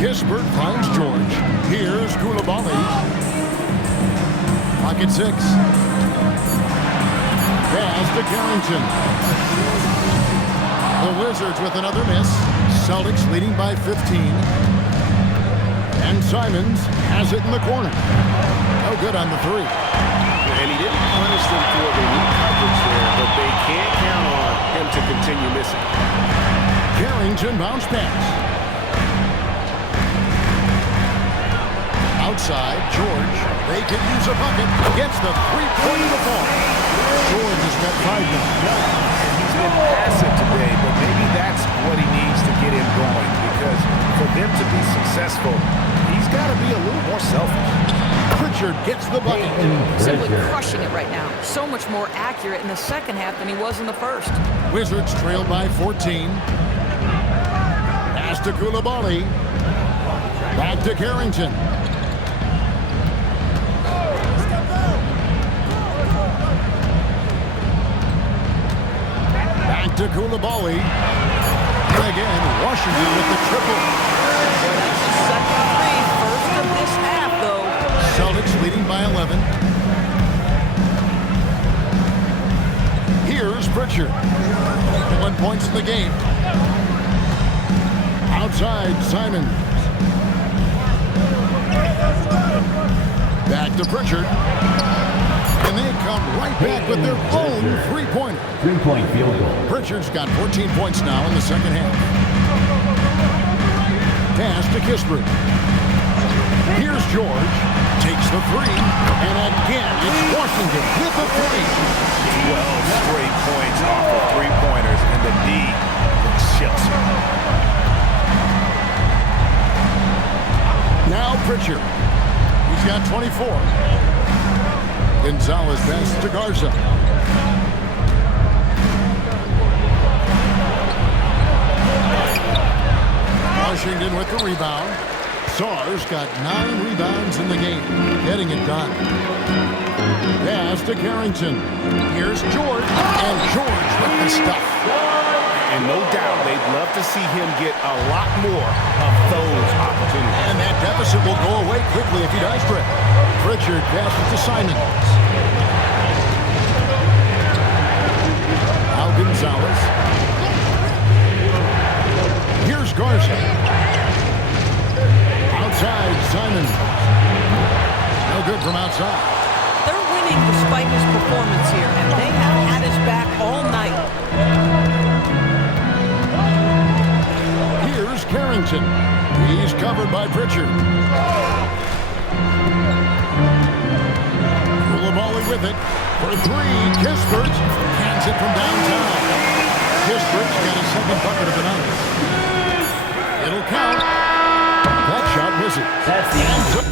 Kispert finds George. Here's Coulibaly. Pocket 6. Pass to Carrington. The Wizards with another miss. Celtics leading by 15. And Simons has it in the corner. No good on the 3. And he didn't punish them for the weak coverage there, but they can't count on him to continue missing. Carrington bounce pass. Outside, George. They can use a bucket. Gets the three-point to fall. George has got 5 now. He's been passive today, but maybe that's what he needs to get him going, because for them to be successful, he's got to be a little more selfish. Pritchard gets the bucket. Simply crushing it right now. So much more accurate in the second half than he was in the first. Wizards trail by 14. Pass to Coulibaly. Back to Carrington. Back to Coulibaly. And again, Washington with the triple. That's the second three, first of this half, though. Celtics leading by 11. Here's Pritchard. 1 points in the game. Outside, Simons. Back to Pritchard. And they come right back with their own three-pointer. 3-point field goal. Pritchard's got 14 points now in the second half. Pass to Kispert. Here's George. Takes the 3. And again, it's Washington with the 3. 12 straight points off of three-pointers, and the D looks Chelsea. Now Pritchard. He's got 24. Gonzalez pass to Garza. Washington with the rebound. Saar's got 9 rebounds in the game. Getting it done. Pass to Carrington. Here's George. And George with the stuff. And no doubt they'd love to see him get a lot more of those opportunities. And that deficit will go away quickly if he does trip. Pritchard passes to Simons. Now Gonzalez. Here's Garza. Outside, Simons. No good from outside. They're winning despite his performance here, and they have had his back all night. Here's Carrington. He's covered by Pritchard. Coulibaly with it. For 3, Kispert hands it from downtown. Kispert's got a second bucket of the night. It'll count. That shot was it. That's the end.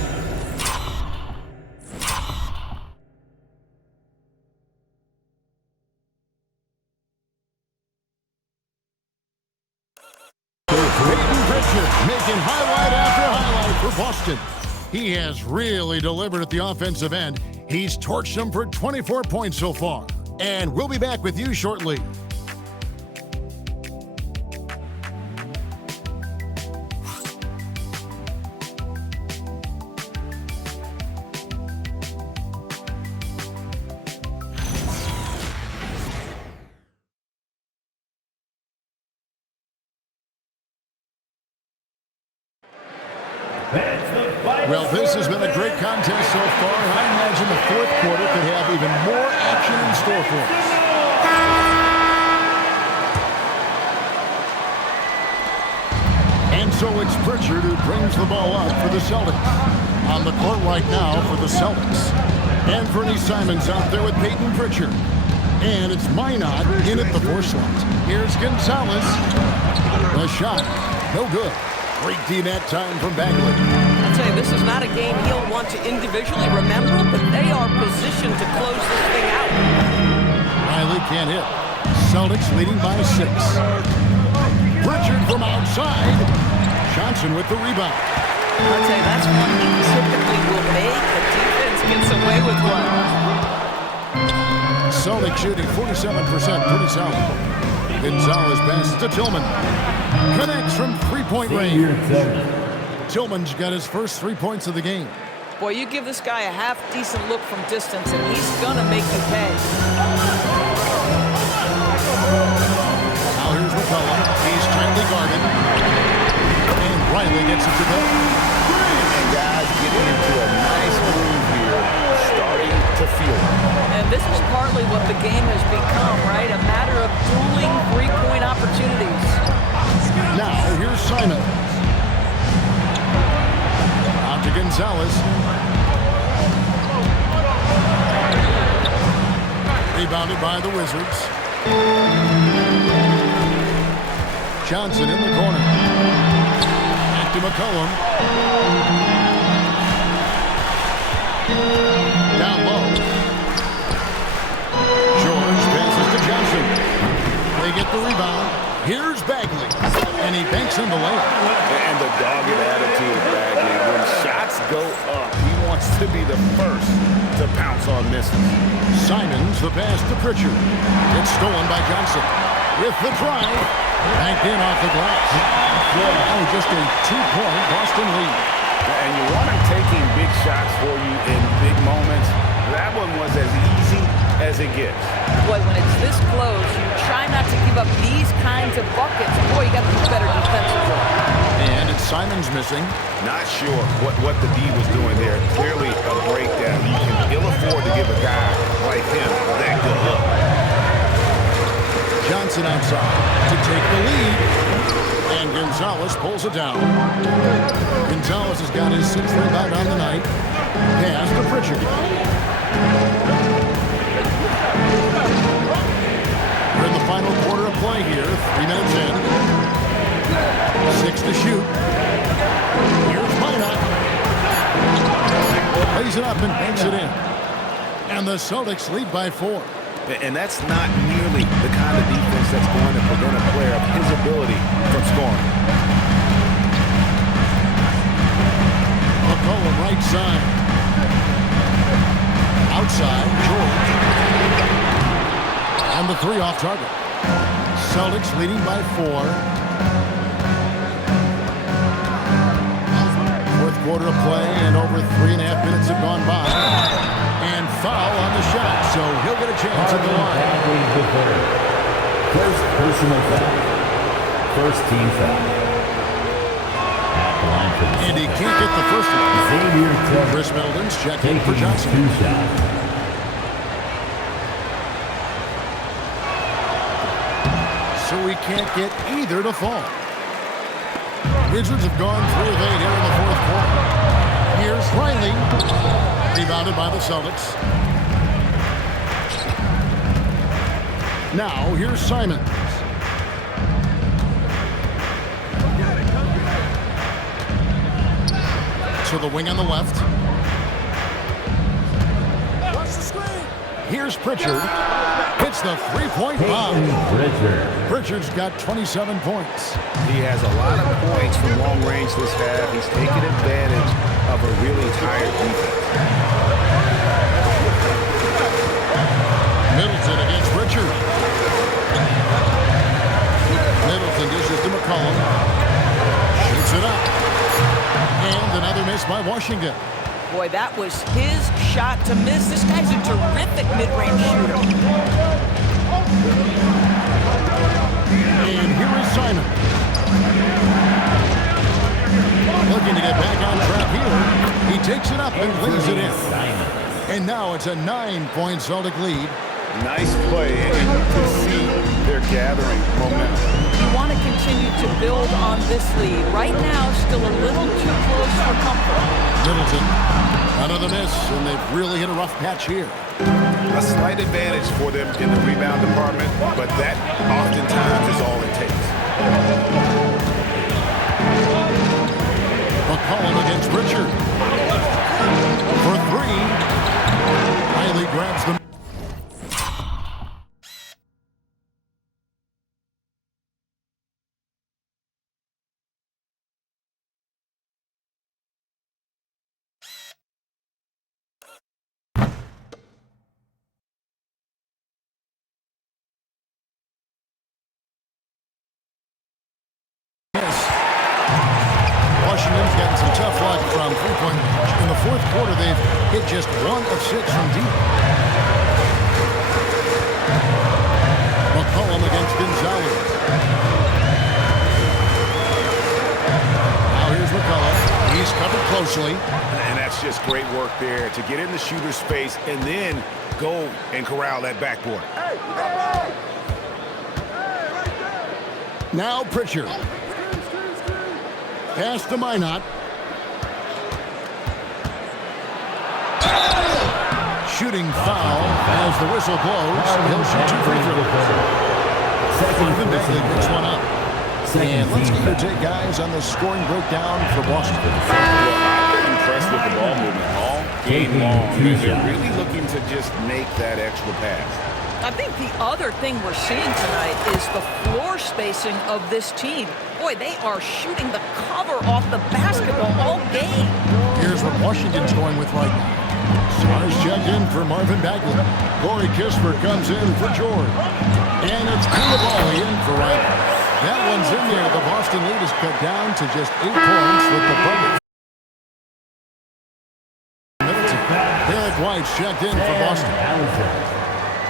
Peyton Pritchard making highlight after highlight for Boston. He has really delivered at the offensive end. He's torched them for 24 points so far. And we'll be back with you shortly. Well, this has been a great contest so far, and I imagine the fourth quarter could have even more action in store for us. And so it's Pritchard who brings the ball up for the Celtics. On the court right now for the Celtics. Anthony Simons out there with Peyton Pritchard. And it's Minot in at the 4 slot. Here's Gonzalez. The shot. No good. Great D that time from Bagley. I'll tell you, this is not a game he'll want to individually remember, but they are positioned to close this thing out. Riley can't hit. Celtics leading by 6. Pritchard from outside. Johnson with the rebound. I'll tell you, that's one he typically will make. The defense gets away with one. Celtics shooting 47%, pretty solid. Gonzalez passes to Tillman. Connects from three-point range. Tillman's got his first 3 points of the game. Boy, you give this guy a half-decent look from distance, and he's gonna make you pay. Now here's McCollum. He's tightly guarded. And Riley gets it to go. And guys getting into a nice groove here, starting to feel it. And this is partly what the game has become, right? A matter of dueling three-point opportunities. Now here's Simon. Out to Gonzalez. Rebounded by the Wizards. Johnson in the corner. Back to McCollum. Down low. George passes to Johnson. They get the rebound. Here's Bagley. And he banks in the layup. And the dogged attitude of Bagley. When shots go up, he wants to be the first to pounce on misses. Simons the pass to Pritchard. It's stolen by Johnson. With the drive. Banked in off the glass. Oh, just a 2-point Boston lead. And you want him taking big shots for you in big moments. That one was as easy as it gets. Boy, when it's this close, you try not to give up these kinds of buckets. Boy, you got to be better defensively. And it's Simons missing. Not sure what the D was doing there. Clearly a breakdown. You can ill afford to give a guy like him that good look. Johnson outside to take the lead. And Gonzalez pulls it down. Gonzalez has got his 6th rebound on the night. Pass to Pritchard. We're in the final quarter of play here. 3 minutes in. 6 to shoot. Here's Minot. Lays it up and banks it in. And the Celtics lead by 4. And that's not nearly the kind of defense that's going to prevent a player of his ability from scoring. McCollum right side. Outside, George. And the 3 off target. Celtics leading by 4. 4th quarter of play, and over 3.5 minutes have gone by. And foul on the shot, so he'll get a chance at the line. First personal foul. First team foul. And he can't get the first one. Chris Middleton's checking for Johnson. 2 shots. So he can't get either to fall. Wizards have gone 3 of 8 here in the 4th quarter. Here's Riley. Rebounded by the Celtics. Now here's Simons. To the wing on the left. Here's Pritchard. Hits the 3-point bomb. Pritchard's got 27 points. He has a lot of points from long range this half. He's taken advantage of a really tired defense. Middleton against Pritchard. Middleton dishes to McCollum. Shoots it up. And another miss by Washington. Boy, that was his shot to miss. This guy's a terrific mid-range shooter. And here is Simon. Looking to get back on track here. He takes it up and lays it in. And now it's a 9-point Celtic lead. Nice play, and you can see they're gathering momentum. You want to continue to build on this lead. Right now, still a little too close for comfort. Middleton, another miss, and they've really hit a rough patch here. A slight advantage for them in the rebound department, but that oftentimes is all it takes. McCollum against Richard. For three. Riley grabs them. Washington's getting some tough luck from three-point range. In the fourth quarter, they've hit just 1 of 6 from deep. McCollum against Gonzalez. Now here's McCollum. He's covered closely. And that's just great work there to get in the shooter's space and then go and corral that backboard. Now Pritchard. Pass to Minot. Shooting foul as the whistle blows. He'll shoot 2 free throws. Marvin Bagley picks one up. And let's get your take, guys, on the scoring breakdown for Boston. Well, I've been impressed with the ball movement all game long. They're really looking to just make that extra pass. I think the other thing we're seeing tonight is the floor spacing of this team. Boy, they are shooting the cover off the basketball all game. Here's what Washington's going with right now. Stars checked in for Marvin Bagley. Corey Kispert comes in for George. And it's Coulibaly in for Riley. That one's in there. The Boston lead is cut down to just 8 points with the bucket. Derek White's checked in for Boston.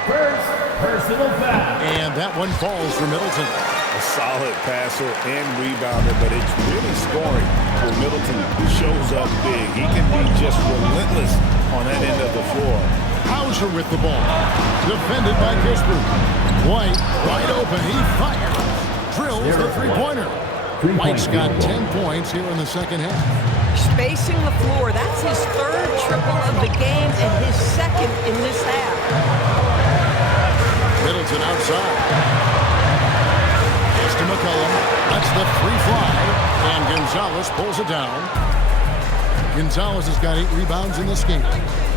First personal foul. And that one falls for Middleton. A solid passer and rebounder, but it's really scoring for Middleton, who shows up big. He can be just relentless on that end of the floor. Hauser with the ball. Defended by Kispert. White wide open. He fires. Drills the three-pointer. White's got 10 points here in the second half. Spacing the floor. That's his 3rd triple of the game and his 2nd in this half. Middleton outside. Pass to McCollum. That's the free fly. And Gonzalez pulls it down. Gonzalez has got 8 rebounds in this game.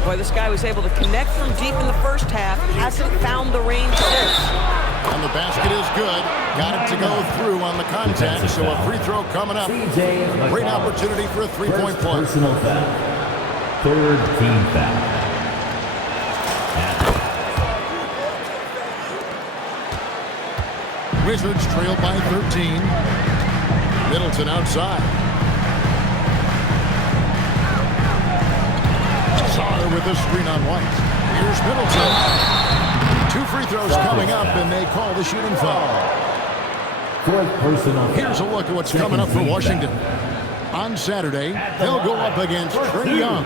Boy, this guy was able to connect from deep in the first half. Hasn't found the range since. And the basket is good. Got it to go through on the contact. So a free throw coming up. Great opportunity for a three-point play. Personal foul. 3rd team foul. Wizards trail by 13. Middleton outside. Sauter with a screen on White. Here's Middleton. 2 free throws coming up, and they call the shooting foul. 4th personal foul. Here's a look at what's coming up for Washington. On Saturday, they'll go up against Trae Young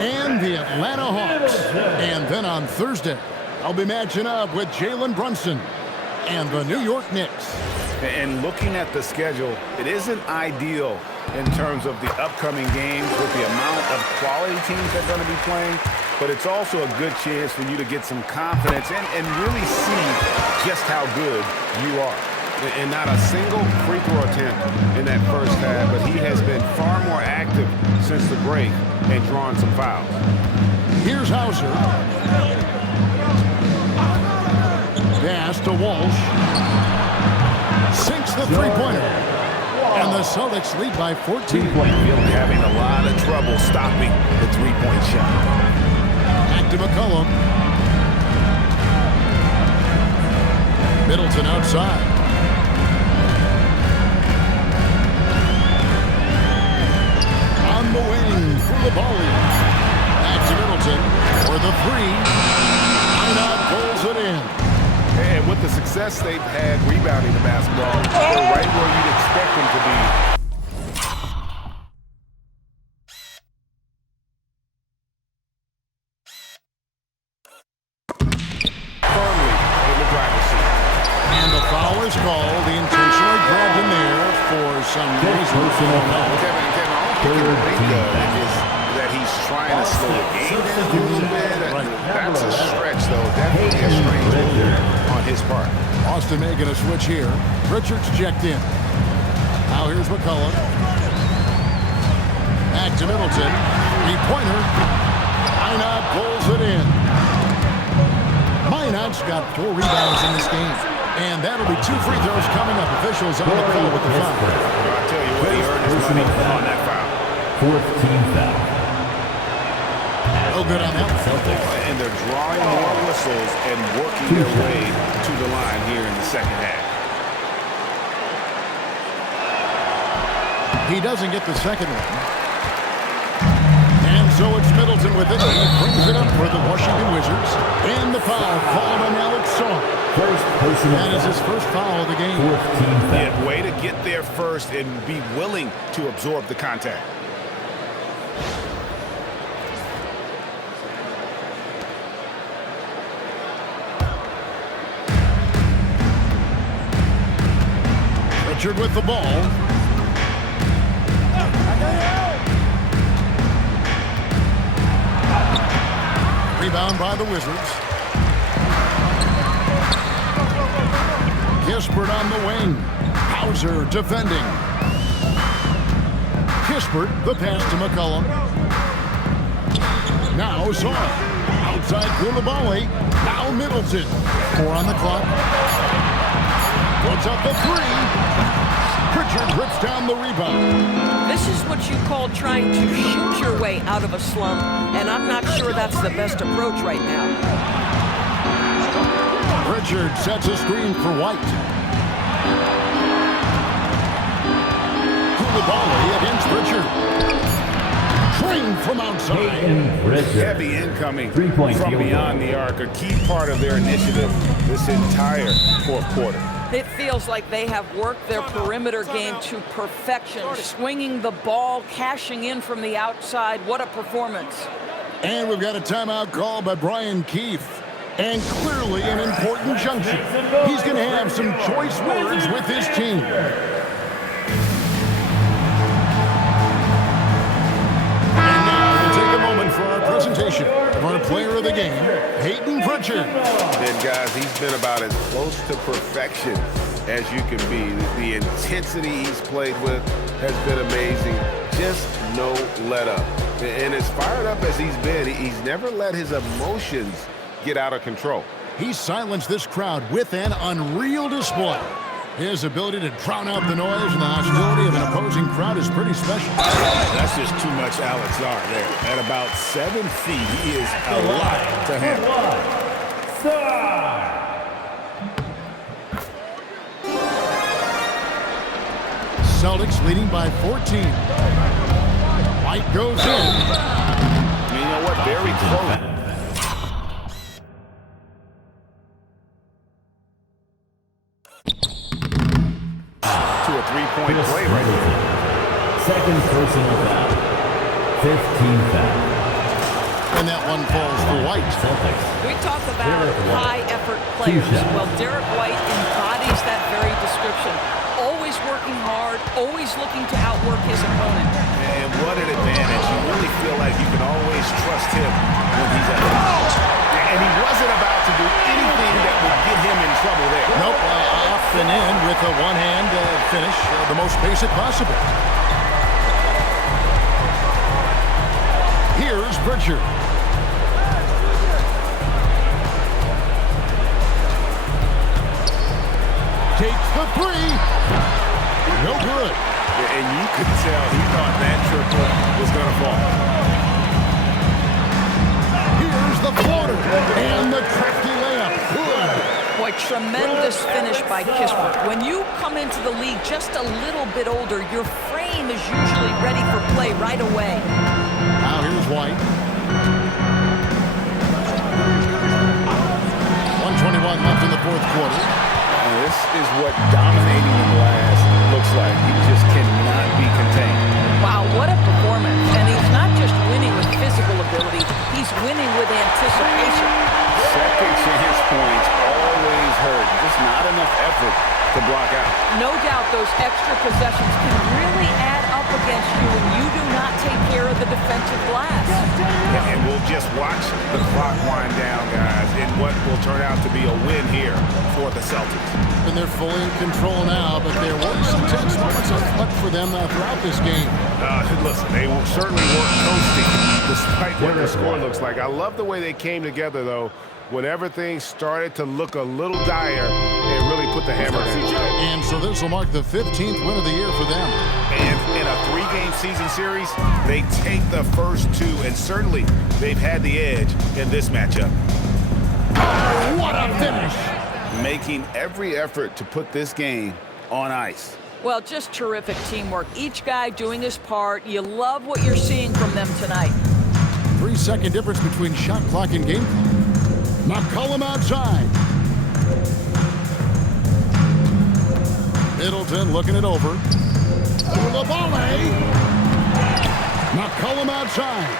and the Atlanta Hawks. And then on Thursday, they'll be matching up with Jalen Brunson and the New York Knicks. And looking at the schedule, it isn't ideal in terms of the upcoming games with the amount of quality teams that are going to be playing, but it's also a good chance for you to get some confidence and really see just how good you are. And not a single free throw attempt in that first half, but he has been far more active since the break and drawn some fouls. Here's Hauser. Pass to Walsh. Sinks the three-pointer. And the Celtics lead by 14. Having a lot of trouble stopping the three-point shot. Back to McCollum. Middleton outside. On the wing for the volley. Back to Middleton for the three. Minot pulls it in. And with the success they've had rebounding the basketball, they're right where you'd expect them to be. Firmly in the driver's seat. And the foul is called. He intentionally grabbed him there for some reason. Kevin, all you can think of is that he's trying to slow the game down a little bit. That's a stretch, though. definitely a strange move on his part. Austin making a switch here. Richards checked in. Now here's McCollum. Back to Middleton. Three-pointer. Minot pulls it in. Minot's got 4 rebounds in this game. And that'll be 2 free throws coming up. Officials on the call with the foul. I'll tell you what, he earned his money on that foul. 4th team foul. No good on that. And they're drawing more whistles and working their way to the line here in the second half. He doesn't get the second one. And so it's Middleton with it. He brings it up for the Washington Wizards. And the foul called on Alex Song. That is his first foul of the game. 4th team foul. Yeah, way to get there first and be willing to absorb the contact. Richard with the ball. Rebound by the Wizards. Kispert on the wing. Hauser defending. Kispert, the pass to McCollum. Now Song. Outside Koulibaly. Now Middleton. 4 on the clock. Puts up the 3. Pritchard rips down the rebound. This is what you call trying to shoot your way out of a slump, and I'm not sure that's the best approach right now. Pritchard sets a screen for White. Koulibaly against Pritchard. Trained from outside. Heavy incoming from beyond the arc, a key part of their initiative this entire 4th quarter. It feels like they have worked their perimeter game to perfection, swinging the ball, cashing in from the outside. What a performance. And we've got a timeout call by Brian Keefe. And clearly an important junction. He's going to have some choice words with his team. And now we'll take a moment for our presentation of our player of the game, Peyton Pritchard. And guys, he's been about as close to perfection as you can be. The intensity he's played with has been amazing. Just no let up. And as fired up as he's been, he's never let his emotions get out of control. He silenced this crowd with an unreal display. His ability to drown out the noise and the hostility of an opposing crowd is pretty special. That's just too much Alex Lar there. At about 7 feet, he is a lot to handle. Celtics leading by 14. White goes in. You know what? Very close. To a three-point play right there. Second personal foul. 15 foul. And that one falls for White. Celtics. We talk about high-effort players. Well, Derek White embodies that very description. Always working hard, always looking to outwork his opponent. And what an advantage. You really feel like you can always trust him when he's at the ball. And he wasn't about to do anything that would get him in trouble there. Nope, off and in with a one-hand finish, the most basic possible. Here's Pritchard. Takes the 3. No good. And you could tell he thought that triple was going to fall. Here's the floater. And the crafty layup. Good. Boy, tremendous finish by Kispert. When you come into the league just a little bit older, your frame is usually ready for play right away. Now here's White. 1:21 left in the 4th quarter. And this is what dominating the glass looks like. He just cannot be contained. Wow, what a performance. And he's not just winning with physical ability, he's winning with anticipation. Second chance points always hurt. Just not enough effort to block out. No doubt those extra possessions can really add up against you when you do not take care of the defensive glass. And we'll just watch the clock wind down, guys. And what will turn out to be a win here for the Celtics. And they're fully in control now, but there were some tense moments of luck for them throughout this game. Listen, they certainly weren't coasting despite what the score looks like. I love the way they came together, though, when everything started to look a little dire and really put the hammer down. And so this will mark the 15th win of the year for them. And in a 3-game season series, they take the first 2, and certainly they've had the edge in this matchup. What a finish! Making every effort to put this game on ice. Well, just terrific teamwork. Each guy doing his part. You love what you're seeing from them tonight. 3-second difference between shot clock and game clock. McCollum outside. Middleton looking it over. The volley. McCollum outside.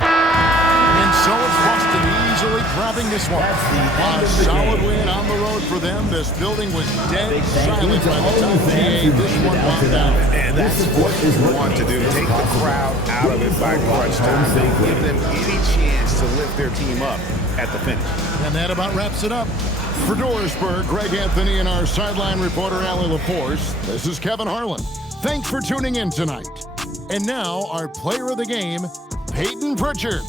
And so it's Boston easily grabbing this one. A solid win on the road for them. This building was dead silent by the time this one wound down. And that's what you want to do. Take the crowd out of it by crunch time. Don't give them any chance to lift their team up at the finish. And that about wraps it up. For Doorsburg, Greg Anthony, and our sideline reporter, Allie LaForce, this is Kevin Harlan. Thanks for tuning in tonight. And now, our player of the game, Peyton Pritchard.